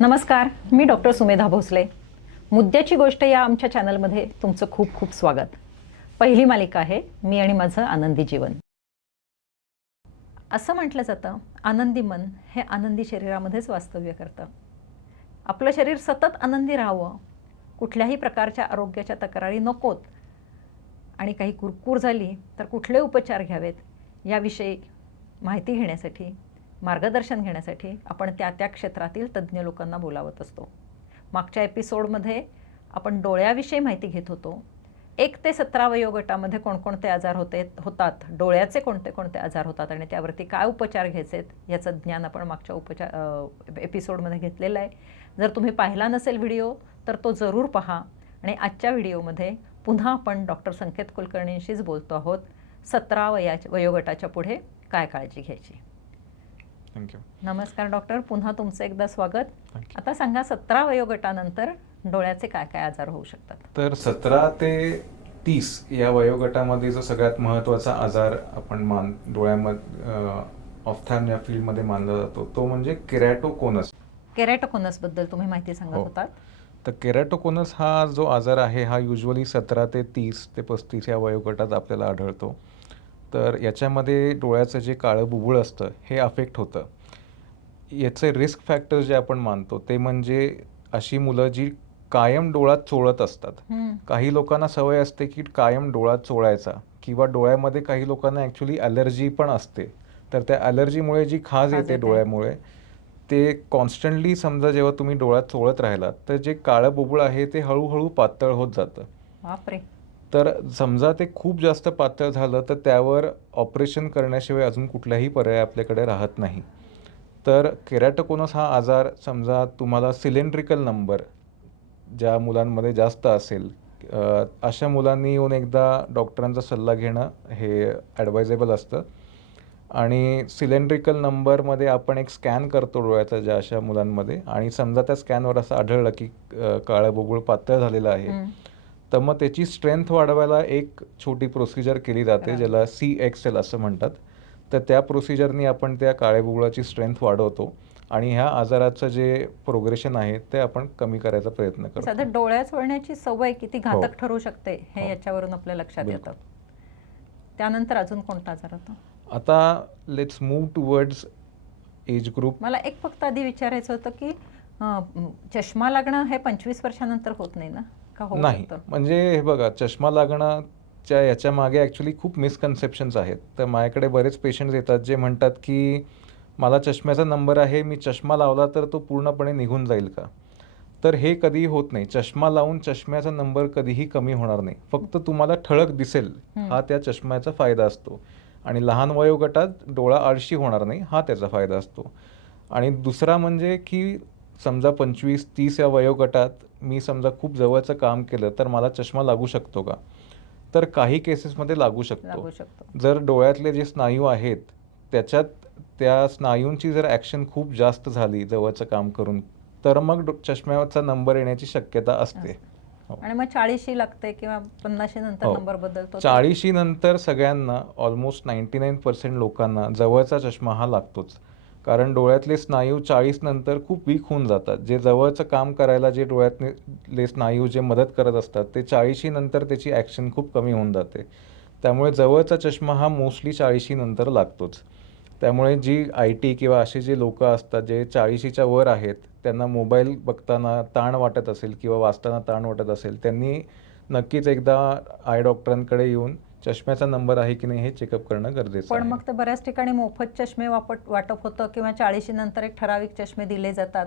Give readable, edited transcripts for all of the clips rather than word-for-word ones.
नमस्कार, मी डॉक्टर सुमेधा भोसले. मुद्द्याची गोष्ट या आमच्या चॅनलमध्ये तुमचं खूप खूप स्वागत. पहिली मालिका आहे मी आणि माझं आनंदी जीवन. असं म्हटलं जातं, आनंदी मन हे आनंदी शरीरामध्येच वास्तव्य करतं. आपलं शरीर सतत आनंदी राहावं, कुठल्याही प्रकारच्या आरोग्याच्या तक्रारी नकोत आणि काही कुरकूर झाली तर कुठले उपचार घ्यावेत याविषयी माहिती घेण्यासाठी, मार्गदर्शन घेण्यासाठी आपण त्या क्षेत्रातील तज्ज्ञ लोकांना बोलावत असतो. मागच्या एपिसोडमध्ये आपण डोळ्याविषयी माहिती घेत होतो. 1 ते 17 वयोगटामध्ये कोणकोणते आजार होतात, डोळ्याचे कोणते कोणते आजार होतात आणि त्यावरती काय उपचार घ्यायचेत याचं ज्ञान आपण मागच्या एपिसोडमध्ये घेतलेलं आहे. जर तुम्ही पाहिला नसेल व्हिडिओ तर तो जरूर पहा. आणि आजच्या व्हिडिओमध्ये पुन्हा आपण डॉक्टर संकेत कुलकर्णींशीच बोलतो आहोत. 17 वयोगटाच्या पुढे काय काळजी घ्यायची. थँक्यू. नमस्कार डॉक्टर, पुन्हा तुमचं एकदा स्वागत. आता सांगा, 17 वयोगटानंतर डोळ्याचे काय काय आजार होऊ शकतात? तर 17 ते 30 या वयोगटामध्ये जो सगळ्यात महत्त्वाचा आजार आपण डोळ्यामध्ये ऑफ्थॅल्मिया फील्डमध्ये मानला जातो तो म्हणजे केरॅटोकोनस. केरॅटोकोनस बद्दल तुम्ही माहिती सांगत होतात. तर केरॅटोकोनस हा जो आजार आहे हा युजली 17 ते 30 ते 35 या वयोगटात आपल्याला आढळतो. तर याच्यामध्ये डोळ्याचं जे काळं बुबुळ असतं हे अफेक्ट होतं. याचे रिस्क फॅक्टर्स जे आपण मानतो ते म्हणजे अशी मुलं जी कायम डोळा चोळत असतात. काही लोकांना सवय असते की कायम डोळा चोळायचा, किंवा डोळ्यामध्ये काही लोकांना ॲक्च्युली ॲलर्जी पण असते. तर त्या ॲलर्जीमुळे जी खाज येते डोळ्यामुळे, ते कॉन्स्टंटली समजा जेव्हा तुम्ही डोळा चोळत राहिलात तर जे काळं बुबुळ आहे ते हळूहळू पातळ होत जातं. बापरे. तर समजा ते खूप जास्त पातळ झालं तर त्यावर ऑपरेशन करण्याशिवाय अजून कुठलाही पर्याय आपल्याकडे राहत नाही. तर केरॅटोकोनस हा आजार समजा तुम्हाला सिलेंड्रिकल नंबर ज्या मुलांमध्ये जास्त असेल, अशा मुलांनी येऊन एकदा डॉक्टरांचा सल्ला घेणं हे ॲडवायजेबल असतं. आणि सिलेंड्रिकल नंबरमध्ये आपण एक स्कॅन करतो डोळ्याचा ज्या अशा मुलांमध्ये, आणि समजा त्या स्कॅनवर असं आढळलं की काळं बुबुळ पातळ झालेलं आहे, तर मग त्याची स्ट्रेंथ वाढवायला एक छोटी प्रोसिजर केली जाते ज्याला CXL असं म्हणतात. तर त्या प्रोसिजरनी आपण त्या काळ्या बुबुळाची स्ट्रेंथ वाढवतो आणि ह्या आजाराचं जे प्रोग्रेशन आहे ते आपण कमी करायचा प्रयत्न करतो. साधं डोळ्या चोळण्याची सवय किती घातक ठरू शकते हे याच्यावरून आपल्या लक्षात येतं. त्यानंतर अजून कोणता आजार होतो? आता let's move towards age group. मला एक फक्त आधी विचारायचं होतं की चष्मा लागणं हे 25 वर्षानंतर होत नाही ना, का होऊ नाही, शकतं? म्हणजे हे बघा, चष्मा लागण्याच्या याच्या मागे ॲक्च्युली खूप मिसकन्सेप्शन्स आहेत. तर माझ्याकडे बरेच पेशंट्स येतात जे म्हणतात की मला चष्म्याचा नंबर आहे, मी चष्मा लावला तर तो पूर्णपणे निघून जाईल का? तर हे कधीही होत नाही. चष्मा लावून चष्म्याचा नंबर कधीही कमी होणार नाही. फक्त तुम्हाला ठळक दिसेल हा त्या चष्म्याचा फायदा असतो. आणि लहान वयोगटात डोळा आळशी होणार नाही हा त्याचा फायदा असतो. आणि दुसरा म्हणजे की समजा 25-30 या वयोगटात मी समजा खूप जवळचं काम केलं तर मला चष्मा लागू शकतो का? तर काही केसेसमध्ये लागू शकतो. जर डोळ्यातले जे स्नायू आहेत त्याच्यात त्या स्नायूंची जर ॲक्शन खूप जास्त झाली जवळचं काम करून, तर मग चष्म्याचा नंबर येण्याची शक्यता असते. आणि मग 40शी लागते किंवा 50शी नंतर नंबर बदलतो? 40शी नंतर सगळ्यांना, ऑलमोस्ट 99% लोकांना जवळचा चष्मा हा लागतोच. कारण डोळ्यातले स्नायू 40 नंतर खूप वीक होऊन जातात. जे जवळचं काम करायला जे डोळ्यातले स्नायू जे मदत करत असतात ते 40शी नंतर त्याची ॲक्शन खूप कमी होऊन जाते. त्यामुळे जवळचा चष्मा हा मोस्टली 40शी नंतर लागतोच. त्यामुळे जी IT किंवा असे जे लोकं असतात जे 40शीच्या वर आहेत, त्यांना मोबाईल बघताना ताण वाटत असेल किंवा वाचताना ताण वाटत असेल, त्यांनी नक्कीच एकदा आय डॉक्टरांकडे येऊन चष्म्याचा नंबर आहे की नाही हे चेकअप करणं गरजेचं आहे. पण मग तर बऱ्याच ठिकाणी मोफत चष्मे वाटप होतं किंवा 40शी नंतर एक ठराविक चष्मे दिले जातात.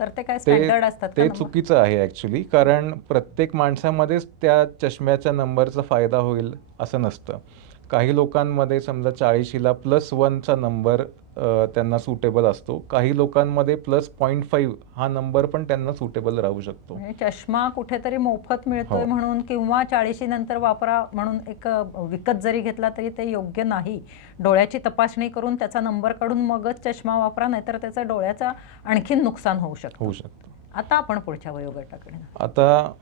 तर ते काय स्टँडर्ड असतात का? ते चुकीचं आहे ॲक्च्युली. कारण प्रत्येक माणसामध्येच त्या चष्म्याच्या नंबरचा फायदा होईल असं नसतं. काही लोकांमध्ये समजा 40शीला +1चा नंबर त्यांना सुटेबल असतो. काही लोकांमध्ये +0.5 हा नंबर पण त्यांना सुटेबल राहू शकतो. चष्मा कुठेतरी मोफत मिळतोय म्हणून किंवा 40शी नंतर वापरा म्हणून एक विकत जरी घेतला तरी ते योग्य नाही. डोळ्याची तपासणी करून त्याचा नंबर काढून मगच चष्मा वापरा, नाहीतर त्याचा डोळ्याचा आणखीन नुकसान होऊ शकतं. आता आपण पुढच्या वयोगटाकडे. आता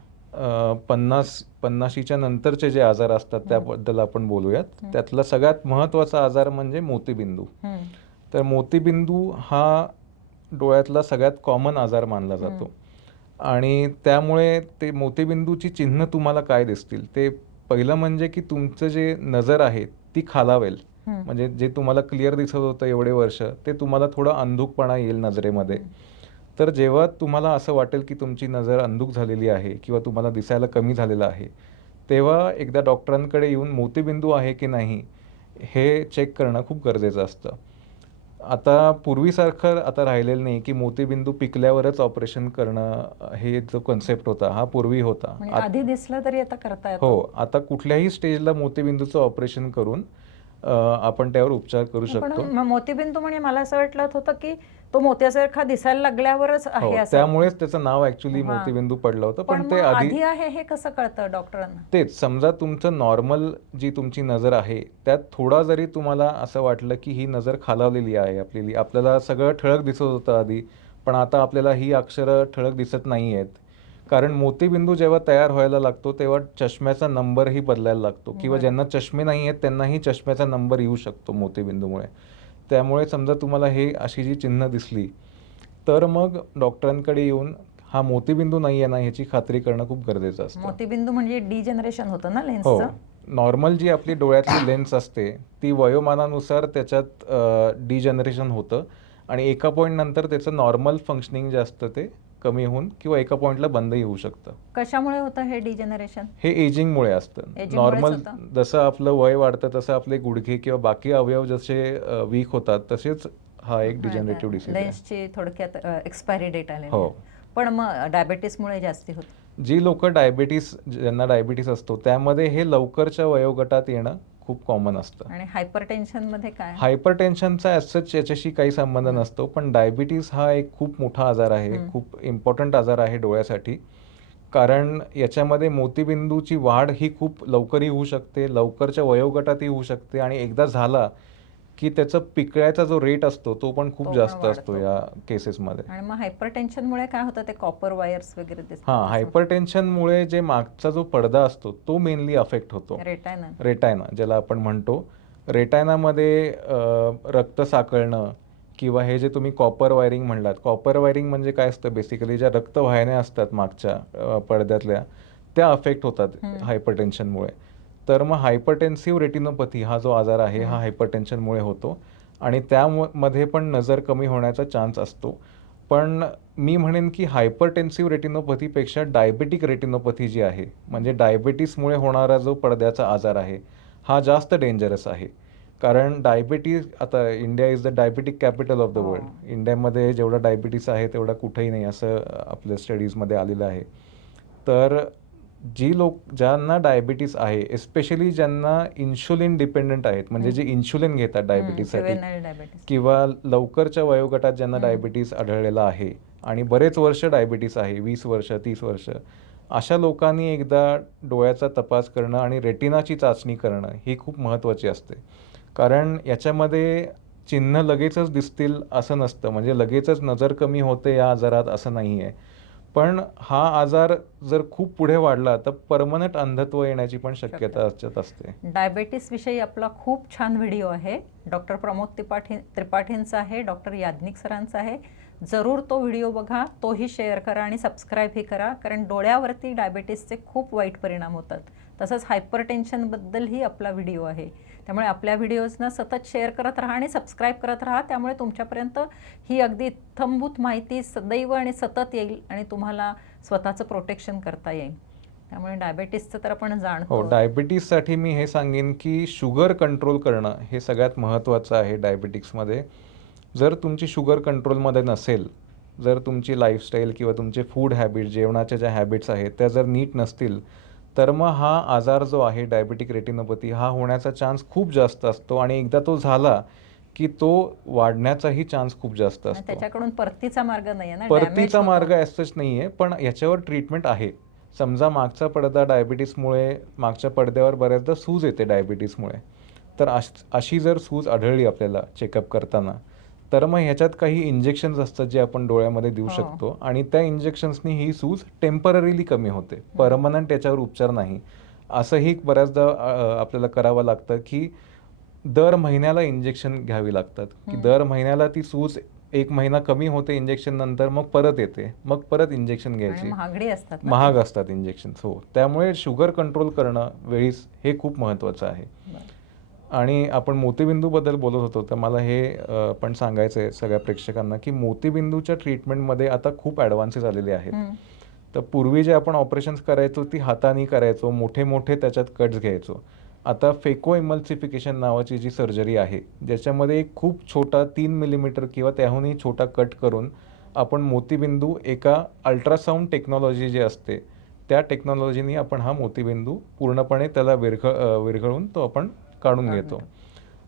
50शीच्या नंतरचे जे आजार असतात त्याबद्दल आपण बोलूयात. त्यातला सगळ्यात महत्त्वाचा आजार म्हणजे मोतीबिंदू. तर मोतीबिंदू हा डोळ्यातला सगळ्यात कॉमन आजार मानला जातो. आणि त्यामुळे ते मोतीबिंदूची चिन्ह तुम्हाला काय दिसतील, ते पहिलं म्हणजे की तुमचं जे नजर आहे ती खालावेल. म्हणजे जे तुम्हाला क्लिअर दिसत होतं एवढे वर्ष, ते तुम्हाला थोडं अंधुकपणा येईल नजरेमध्ये. तर जेव्हा तुम्हाला असं वाटेल की तुमची नजर अंधुक झालेली आहे किंवा तुम्हाला दिसायला कमी झालेलं आहे, तेव्हा एकदा डॉक्टरांकडे येऊन मोतीबिंदू आहे की नाही हे चेक करणं खूप गरजेचं असतं. आता पूर्वीसारखं आता राहिलेलं नाही की मोतीबिंदू पिकल्यावरच ऑपरेशन करणं, हे जो कन्सेप्ट होता हा पूर्वी होता. म्हणजे आधी दिसलं तरी आता करता येतो. हो, आता कुठल्याही स्टेजला मोतीबिंदूचं ऑपरेशन करून आपण त्यावर उपचार करू पण शकतो. मोतीबिंदू म्हणजे मला असं वाटलं होतं की तो मोत्यासारखा दिसायला लागल्यावरच हो, आहे असं. त्यामुळेच त्याचं नाव ॲक्च्युली हां. मोतीबिंदू पडलं होतं. पण पण मग ते आधी आधी आहे हे कसं कळतं डॉक्टरांना? तेच समजा तुमचं नॉर्मल जी तुमची नजर आहे, त्यात थोडा जरी तुम्हाला असं वाटलं की ही नजर खालावलेली आहे आपल्याला सगळं ठळक दिसत होतं आधी, पण आता आपल्याला ही अक्षरं ठळक दिसत नाही आहेत. कारण मोतीबिंदू जेव्हा तयार व्हायला लागतो, तेव्हा चष्म्याचा नंबरही बदलायला लागतो किंवा बरं. ज्यांना चष्मे नाही आहेत त्यांनाही चष्म्याचा नंबर येऊ शकतो मोतीबिंदूमुळे. त्यामुळे समजा तुम्हाला हे अशी जी चिन्ह दिसली, तर मग डॉक्टरांकडे येऊन हा मोतीबिंदू नाही आहे ना ह्याची खात्री करणं खूप गरजेचं असतं. मोतीबिंदू म्हणजे डिजनरेशन होतं ना हो. लेन्सचं? नॉर्मल जी आपली डोळ्यातली लेन्स असते, ती वयोमानानुसार त्याच्यात डिजनरेशन होतं आणि एका पॉईंट नंतर त्याचं नॉर्मल फंक्शनिंग जे असतं ते कमी होऊन किंवा एका पॉईंटला बंदही होऊ शकतं. कशामुळे होतं हे डिजनरेशन? हे एजिंगमुळे असतं. एजिंगमुळेच नॉर्मल होतं? जसं आपलं वय वाढतं तसं आपले गुडघे किंवा बाकी अवयव जसे वीक होतात, तसेच हा एक डिजनरेटिव्ह डिसीज आहे. लेन्सची थोडक्यात एक्सपायरी डेट आलेली हो. आहे. पण मग डायबेटीसमुळे जास्ती होतं? जी लोकं ज्यांना डायबिटीस असतो, त्यामध्ये हे लवकरच्या वयोगटात येणं खूप कॉमन असतं. आणि हायपरटेन्शनमध्ये काय? हायपरटेन्शनचा ॲज सच याच्याशी काही संबंध नसतो, पण डायबिटीस हा एक खूप मोठा आजार आहे, खूप इम्पॉर्टंट आजार आहे डोळ्यासाठी. कारण याच्यामध्ये मोतीबिंदूची वाढ ही खूप लवकरही होऊ शकते, लवकरच्या वयोगटातही होऊ शकते आणि एकदा झाला की त्याचा पिकळायचा जो रेट असतो तो पण खूप तो पण जास्त वाढतो. असतो या केसेसमध्ये. आणि मग हायपरटेन्शनमुळे काय होतं? ते कॉपर वायर्स वगैरे दिसतात हां, तसं? हायपरटेन्शनमुळे जे मागचा जो पडदा असतो तो मेनली अफेक्ट होतो. रेटायना. रेटायना ज्याला आपण म्हणतो. रेटायनामध्ये रक्त साकळणं किंवा हे जे तुम्ही कॉपर वायरिंग म्हणलात, कॉपर वायरिंग म्हणजे काय असतं बेसिकली ज्या रक्तवाहिन्या असतात मागच्या पडद्यातल्या, त्या अफेक्ट होतात हायपरटेन्शनमुळे. तर मग हायपरटेन्सिव्ह रेटिनोपॅथी हा जो आजार आहे हा हायपरटेन्शनमुळे होतो आणि मध्ये पण नजर कमी होण्याचा चान्स असतो. पण मी म्हणेन की हायपरटेन्सिव्ह रेटिनोपॅथीपेक्षा डायबेटिक रेटिनोपॅथी जी आहे, म्हणजे डायबिटीसमुळे होणारा जो पडद्याचा आजार आहे, हा जास्त डेंजरस आहे. कारण डायबिटीज आता India is the diabetic capital of the world. इंडियामध्ये जेवढा डायबिटीस आहे तेवढा कुठेही नाही असं आपल्या स्टडीजमध्ये आलेलं आहे. तर ज्यांना डायबिटीस आहे, एस्पेशली ज्यांना इन्शुलिन डिपेंडंट आहेत, म्हणजे जे इन्शुलिन घेतात डायबिटीससाठी जुवेनाइल डायबिटीस. किंवा लवकरच्या वयोगटात ज्यांना डायबिटीस आढळलेला आहे आणि बरेच वर्ष डायबिटीस आहे, 20 वर्ष, 30 वर्ष, अशा लोकांनी एकदा डोळ्याचा तपास करणं आणि रेटिनाची चाचणी करणं ही खूप महत्त्वाची असते. कारण याच्यामध्ये चिन्ह लगेचच दिसतील असं नसतं, म्हणजे लगेचच नजर कमी होते या आजारात असं नाही आहे. पण हा आजार जर खूप पुढे वाढला तर परमनंट अंधत्व येण्याची पण शक्यता याच्यात असते. डायबेटीस विषयी आपला खूप छान व्हिडिओ आहे. डॉक्टर प्रमोद त्रिपाठींचा आहे, डॉक्टर याज्ञिक सरांचा आहे. जरूर तो व्हिडिओ बघा, तोही शेअर करा आणि सबस्क्राईबही करा. कारण डोळ्यावरती डायबेटीसचे खूप वाईट परिणाम होतात. तसंच हायपरटेन्शनबद्दलही आपला व्हिडिओ आहे. त्यामुळे आपल्या व्हिडिओजना सतत शेअर करत राहा आणि सबस्क्राईब करत राहा. त्यामुळे तुमच्यापर्यंत ही अगदी इत्थंभूत माहिती सदैव आणि सतत येईल आणि तुम्हाला स्वतःचं प्रोटेक्शन करता येईल. त्यामुळे डायबेटीसचं तर आपण हो, जाणतो. डायबिटीससाठी मी हे सांगेन की शुगर कंट्रोल करणं हे सगळ्यात महत्त्वाचं आहे डायबिटिक्समध्ये. जर तुमची शुगर कंट्रोलमध्ये नसेल, जर तुमची लाईफस्टाईल किंवा तुमचे फूड हॅबिट, जेवणाच्या ज्या हॅबिट्स आहेत त्या जर नीट नसतील, तर मग हा आजार जो आहे डायबेटिक रेटिनोपॅथी हा होण्याचा चान्स खूप जास्त असतो आणि एकदा तो झाला की तो वाढण्याचाही चान्स खूप जास्त आणि असतो. त्याच्याकडून परतीचा मार्ग नाही आहे ना, परतीचा मार्ग ॲज सच नाही आहे, पण याच्यावर ट्रीटमेंट आहे. समजा मागचा पडदा डायबिटीसमुळे मागच्या पडद्यावर बऱ्याचदा सूज येते डायबिटीसमुळे, तर अशी जर सूज आढळली आपल्याला चेकअप करताना, तर मग ह्याच्यात काही इंजेक्शन्स असतात जे आपण डोळ्यामध्ये देऊ शकतो आणि त्या इंजेक्शन्सनी ही सूज टेम्पररीली कमी होते, परमनंट याच्यावर उपचार नाही. असंही बऱ्याचदा आपल्याला करावं लागतं की दर महिन्याला इंजेक्शन घ्यावी लागतात, की दर महिन्याला ती सूज 1 महिना कमी होते इंजेक्शन नंतर, मग परत येते, मग परत इंजेक्शन आणि घ्यायची. महागडी असतात ना महाग ती. असतात इंजेक्शन्स. हो, त्यामुळे शुगर कंट्रोल करणं वेळीच हे खूप महत्त्वाचं आहे. बरं. आणि आपण मोतीबिंदूबद्दल बोलत होतो, तर मला हे पण सांगायचं आहे सगळ्या प्रेक्षकांना, की मोतीबिंदूच्या ट्रीटमेंटमध्ये आता खूप ॲडव्हान्सेस आलेले आहेत. हं. तर पूर्वी जे आपण ऑपरेशन्स करायचो ती हाताने करायचो, मोठे मोठे त्याच्यात कट्स घ्यायचो. आता फेको इमल्सिफिकेशन नावाची जी सर्जरी आहे, ज्याच्यामध्ये एक खूप छोटा 3 मिलीमीटर किंवा त्याहूनही छोटा कट करून आपण मोतीबिंदू एका अल्ट्रासाऊंड टेक्नॉलॉजी जी असते, त्या टेक्नॉलॉजीनी आपण हा मोतीबिंदू पूर्णपणे त्याला विरघळून तो आपण काढून काढून घेतो. टाक.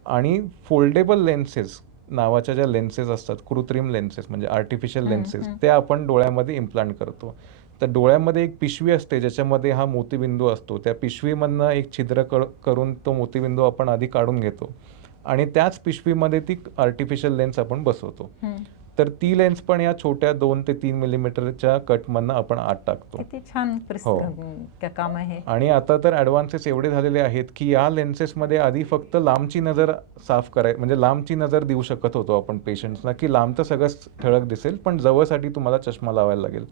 आणि फोल्डेबल लेन्सेस नावाच्या ज्या लेन्सेस असतात, कृत्रिम लेन्सेस म्हणजे आर्टिफिशियल हं, लेन्सेस, हं. त्या आपण डोळ्यामध्ये इम्प्लांट करतो. तर डोळ्यामध्ये एक पिशवी असते ज्याच्यामध्ये हा मोतीबिंदू असतो. त्या पिशवीमधनं एक छिद्र करून तो मोतीबिंदू आपण आधी काढून घेतो आणि त्याच पिशवीमध्ये ती आर्टिफिशियल लेन्स आपण बसवतो. हं. तर ती लेन्स पण या छोट्या 2 ते 3 मिलीमीटरच्या कटमधनं आपण आत टाकतो. किती छान हो. काम आहे. आणि आता तर ॲडव्हान्सेस एवढे झालेले आहेत, की या लेन्सेसमध्ये आधी फक्त लांबची नजर म्हणजे लांबची नजर देऊ शकत होतो आपण पेशंट्सना, की लांब तर सगळंच ठळक दिसेल, पण जवळसाठी तुम्हाला चष्मा लावायला लागेल.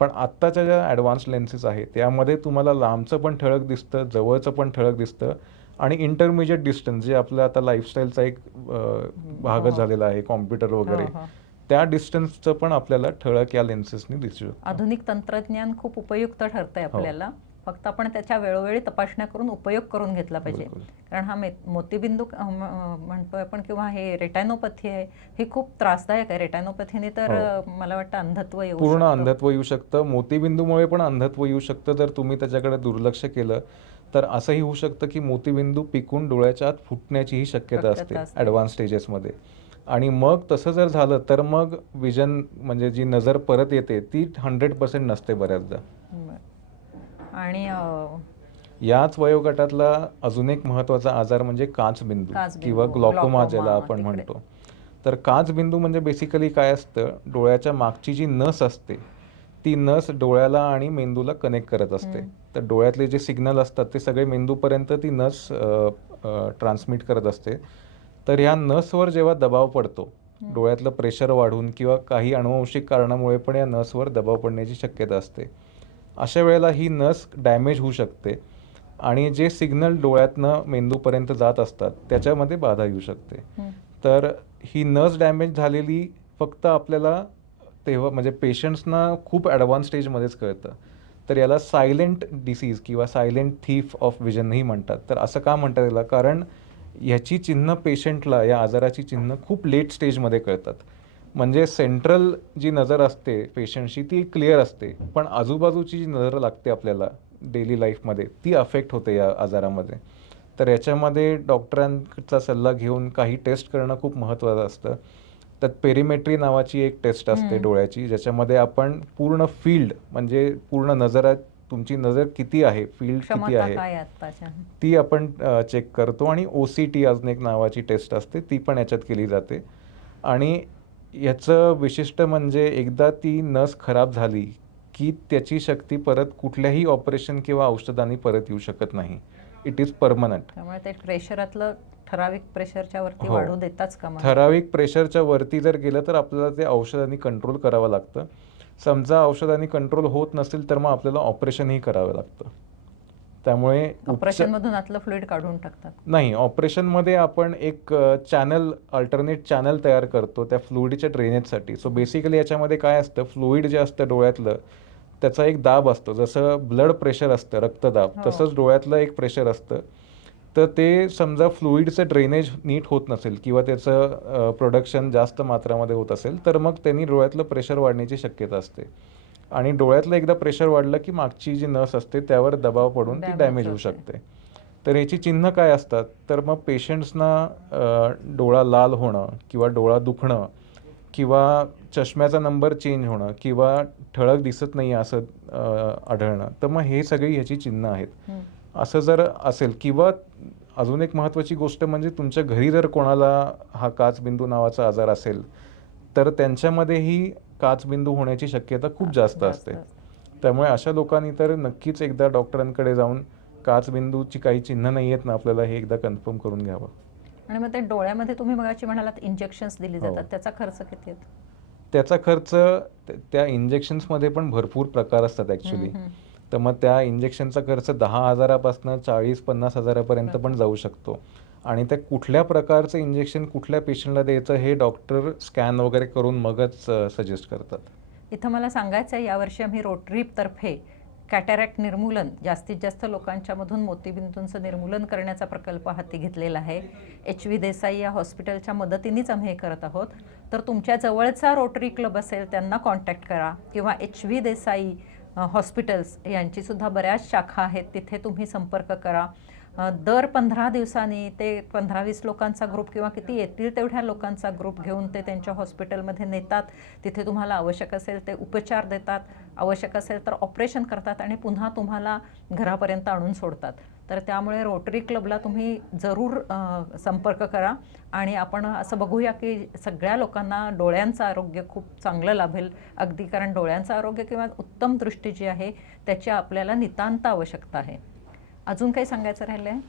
पण आत्ताच्या ज्या ॲडव्हान्स लेन्सेस आहेत, त्यामध्ये तुम्हाला लांबचं पण ठळक दिसतं, जवळचं पण ठळक दिसतं आणि इंटरमिजिएट डिस्टन्स जे आपलं आता लाईफस्टाईलचा एक भागच हो. झालेला आहे, कॉम्प्युटर हो, वगैरे. हो. त्या डिस्टन्सचं पण आपल्याला ठळक या लेन्सेसनी दिसू शकतं. आधुनिक तंत्रज्ञान खूप उपयुक्त ठरतंय हो. आपल्याला. फक्त आपण त्याच्या वेळोवेळी तपासण्या करून उपयोग करून घेतला पाहिजे. बिलकुल. कारण हा मोतीबिंदू म्हणतोय आपण किंवा हे रेटायनोपॅथी आहे, ही खूप त्रासदायक आहे. रेटायनोपॅथीने तर हो. मला वाटतं अंधत्व येऊ पूर्ण शकतं. अंधत्व येऊ शकतं. मोतीबिंदूमुळे पण अंधत्व येऊ शकतं. जर तुम्ही त्याच्याकडे दुर्लक्ष केलं, तर असंही होऊ शकतं की मोतीबिंदू पिकून डोळ्याच्या आत फुटण्याचीही शक्यता असते शक्यता असते. ॲडव्हान्स स्टेजेसमध्ये. आणि मग तसं जर झालं, तर मग विजन म्हणजे जी नजर परत येते, ती 100% नसते बऱ्याचदा. बरं. आणि याच वयोगटातला अजून एक महत्त्वाचा आजार म्हणजे काचबिंदू काचबिंदू, किंवा ग्लॉकोमा ज्याला ग्लॉकोमा आपण तिकडे. म्हणतो. तर काचबिंदू म्हणजे बेसिकली काय असतं, डोळ्याच्या मागची जी नस असते, ती नस डोळ्याला आणि मेंदूला कनेक्ट करत असते. तर डोळ्यातले जे सिग्नल असतात ते सगळे मेंदूपर्यंत ती नस ट्रान्समिट करत असते. तर ह्या नसवर जेव्हा दबाव पडतो, डोळ्यातलं प्रेशर वाढून किंवा काही अनुवंशिक कारणामुळे पण या नसवर दबाव पडण्याची शक्यता असते. अशा वेळेला ही नस डॅमेज होऊ शकते आणि जे सिग्नल डोळ्यातनं मेंदूपर्यंत जात असतात त्याच्यामध्ये बाधा येऊ शकते. तर ही नस डॅमेज झालेली फक्त आपल्याला तेव्हा म्हणजे पेशंट्सना खूप ॲडव्हान्स स्टेजमध्येच कळतं. तर याला सायलेंट डिसीज किंवा सायलेंट थीफ ऑफ विजनही म्हणतात. तर असं का म्हणतात याला? कारण ह्याची चिन्ह पेशंटला या आजाराची चिन्ह खूप लेट स्टेजमध्ये कळतात. म्हणजे सेंट्रल जी नजर असते पेशंटची ती क्लिअर असते, पण आजूबाजूची जी नजर लागते आपल्याला डेली लाईफमध्ये ती अफेक्ट होते या आजारामध्ये. तर याच्यामध्ये डॉक्टरांचा सल्ला घेऊन काही टेस्ट करणं खूप महत्त्वाचं असतं. त्यात पेरिमेट्री नावाची एक टेस्ट असते डोळ्याची, ज्याच्यामध्ये आपण पूर्ण फील्ड म्हणजे पूर्ण नजरात तुमची नजर किती आहे, फील्ड किती क्षमता आहे, काय आहे आत्ताच्या? ती आपण चेक करतो. आणि OCT अजून एक नावाची टेस्ट असते, ती पण याच्यात केली जाते. आणि याचं विशिष्ट म्हणजे एकदा ती नस खराब झाली, की त्याची शक्ती परत कुठल्याही ऑपरेशन किंवा औषधांनी परत येऊ शकत नाही. It is permanent. त्यामुळे ते प्रेशरातलं ठराविक प्रेशरच्या वरती हो. वाढू देताच कामा नये. ठराविक प्रेशरच्या वरती जर गेलं तर आपल्याला ते औषधांनी कंट्रोल करावं लागतं. समजा औषधांनी कंट्रोल होत नसेल तर मग आपल्याला ऑपरेशनही करावं लागतं. त्यामुळे ऑपरेशनमधून आतलं फ्लुइड काढून टाकतात. नाही, ऑपरेशनमध्ये आपण एक अल्टरनेट चॅनल तयार करतो त्या फ्लुइडच्या ड्रेनेजसाठी. सो बेसिकली याच्यामध्ये काय असतं, फ्लुइड जे असतं डोळ्यातलं, त्याचा एक दाब असतो. जसं ब्लड प्रेशर असतं, रक्तदाब, हो. तसंच डोळ्यातलं एक प्रेशर असतं. तर ते समजा फ्लुइडचं ड्रेनेज नीट होत नसेल किंवा त्याचं प्रोडक्शन जास्त मात्रामध्ये होत असेल, तर मग त्यांनी डोळ्यातलं प्रेशर वाढण्याची शक्यता असते. आणि डोळ्यातलं एकदा प्रेशर वाढलं की मागची जी नस असते त्यावर दबाव पडून ती डॅमेज होऊ शकते. तर याची चिन्ह काय असतात, तर मग पेशंट्सना डोळा लाल होणं किंवा डोळा दुखणं किंवा चष्म्याचा नंबर चेंज होणं किंवा ठळक दिसत नाही असं आढळणं, तर मग हे सगळी ह्याची चिन्ह आहेत. असं जर असेल किंवा अजून एक महत्त्वाची गोष्ट म्हणजे तुमच्या घरी जर कोणाला हा काचबिंदू नावाचा आजार असेल, तर त्यांच्यामध्येही काचबिंदू होण्याची शक्यता खूप जास्त असते. त्यामुळे अशा लोकांनी तर नक्कीच एकदा डॉक्टरांकडे जाऊन काचबिंदूची काही चिन्ह नाही आहेत ना आपल्याला हे एकदा कन्फर्म करून घ्यावं. आणि मग ते डोळ्यामध्ये तुम्ही मगाशी म्हणालात इंजेक्शन्स दिली हो. जातात, त्याचा खर्च किती येतो? त्याचा खर्च त्या इंजेक्शन्समध्ये पण भरपूर प्रकार असतात ॲक्च्युली. हम्म. तर मग त्या इंजेक्शनचा खर्च 10,000पासनं 40-50 हजारापर्यंत पण बरोबर. जाऊ शकतो. आणि त्या कुठल्या प्रकारचं इंजेक्शन कुठल्या पेशंटला द्यायचं हे डॉक्टर स्कॅन वगैरे करून मगच सजेस्ट करतात. इथं मला सांगायचं आहे, यावर्षी आम्ही रोटरी तर्फे कॅटॅरॅक्ट निर्मूलन, जास्तीत जास्त लोकांच्यामधून मोतीबिंदूंचं निर्मूलन करण्याचा प्रकल्प हाती घेतलेला आहे. HV देसाई या हॉस्पिटलच्या मदतीनेच आम्ही हे करत आहोत. तर तुमच्या जवळचा रोटरी क्लब असेल त्यांना कॉन्टॅक्ट करा, किंवा HV देसाई हॉस्पिटल्स यांचीसुद्धा बऱ्याच शाखा आहेत, तिथे तुम्ही संपर्क करा. दर 15 दिवसांनी ते 15-20 लोकांचा ग्रुप किंवा किती येतील तेवढ्या लोकांचा ग्रुप घेऊन ते त्यांच्या हॉस्पिटलमध्ये नेतात. तिथे तुम्हाला आवश्यक असेल ते उपचार देतात, आवश्यक असेल तर ऑपरेशन करतात आणि पुन्हा तुम्हाला घरापर्यंत आणून सोडतात. तर त्यामुळे रोटरी क्लबला तुम्ही जरूर संपर्क करा आणि आपण असं बघूया की सगळ्या लोकांना डोळ्यांचं आरोग्य खूप चांगलं लाभेल अगदी, कारण डोळ्यांचं आरोग्य किंवा उत्तम दृष्टी जी आहे त्याची आपल्याला नितांत आवश्यकता आहे. अजून काही सांगायचं राहिलं आहे?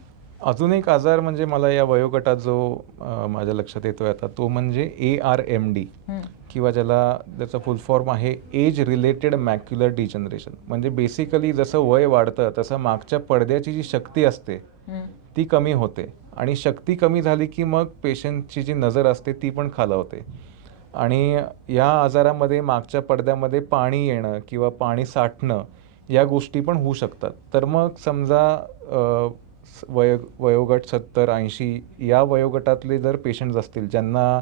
अजून एक आजार म्हणजे मला या वयोगटात जो माझ्या लक्षात येतोय आता, तो म्हणजे ARMD, किंवा त्याचा फुल फॉर्म आहे एज रिलेटेड मॅक्युलर डिजनरेशन. म्हणजे बेसिकली जसं वय वाढतं तसं मागच्या पडद्याची जी शक्ती असते ती कमी होते, आणि शक्ती कमी झाली की मग पेशंटची जी नजर असते ती पण खालावते. आणि या आजारामध्ये मागच्या पडद्यामध्ये पाणी येणं किंवा पाणी साठणं या गोष्टी पण होऊ शकतात. तर मग समजा वयोगट 70-80 या वयोगटातले जर पेशंट्स असतील ज्यांना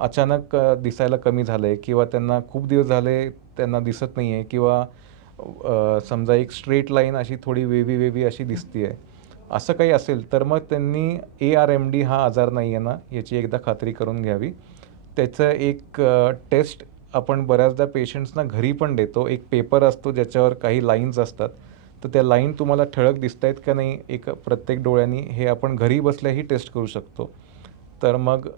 अचानक दिसायला कमी झालं आहे, किंवा त्यांना खूप दिवस झाले त्यांना दिसत नाही आहे, किंवा समजा एक स्ट्रेट लाईन अशी थोडी वेवी अशी दिसते आहे, असं काही असेल तर मग त्यांनी ARMD हा आजार नाही आहे ना याची एकदा खात्री करून घ्यावी. त्याचं एक टेस्ट आपण बऱ्याचदा पेशंट्सना घरी पण देतो. एक पेपर असतो ज्याच्यावर काही लाईन्स असतात. तर त्या लाईन तुम्हाला ठळक दिसत आहेत का नाही एक प्रत्येक डोळ्यांनी, हे आपण घरी बसल्याही टेस्ट करू शकतो. तर मग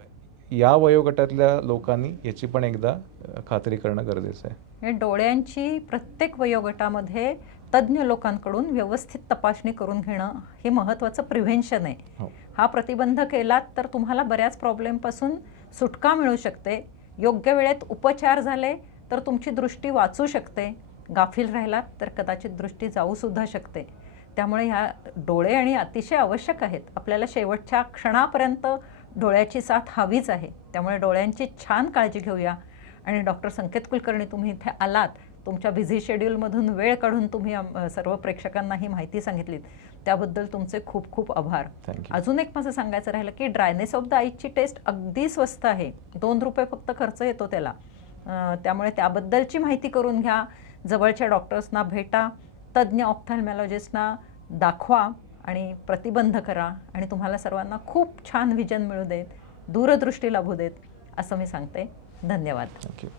या वयोगटातल्या लोकांनी याची पण एकदा खात्री करणं गरजेचं आहे. हे डोळ्यांची प्रत्येक वयोगटामध्ये तज्ज्ञ लोकांकडून व्यवस्थित तपासणी करून घेणं हे महत्त्वाचं प्रिव्हेन्शन आहे. हो. हा प्रतिबंध केलात तर तुम्हाला बऱ्याच प्रॉब्लेमपासून सुटका मिळू शकते. योग्य वेळेत उपचार झाले तर तुमची दृष्टी वाचू शकते. गाफील राहिलात तर कदाचित दृष्टी जाऊसुद्धा शकते. त्यामुळे ह्या डोळे आणि अतिशय आवश्यक आहेत. आपल्याला शेवटच्या क्षणापर्यंत डोळ्याची साथ हवीच आहे. त्यामुळे डोळ्यांची छान काळजी घेऊया. आणि डॉक्टर संकेत कुलकर्णी, तुम्ही इथे आलात, तुमच्या बिझी शेड्यूलमधून वेळ काढून तुम्ही सर्व प्रेक्षकांना ही माहिती सांगितलीत, त्याबद्दल तुमचे खूप खूप आभार. थँक्यू. अजून एक माझं सांगायचं राहिलं की ड्रायनेस ऑफ द आईची टेस्ट अगदी स्वस्त आहे. 2 रुपये फक्त खर्च येतो त्याला. त्यामुळे त्याबद्दलची माहिती करून घ्या. जवळच्या डॉक्टर्सना भेटा, तज्ज्ञ ऑप्थॅल्मॉलॉजिस्टना दाखवा आणि प्रतिबंध करा. आणि तुम्हाला सर्वांना खूप छान विजन मिळू देत, दूरदृष्टी लाभू देत, असं मी सांगते. धन्यवाद. थँक्यू.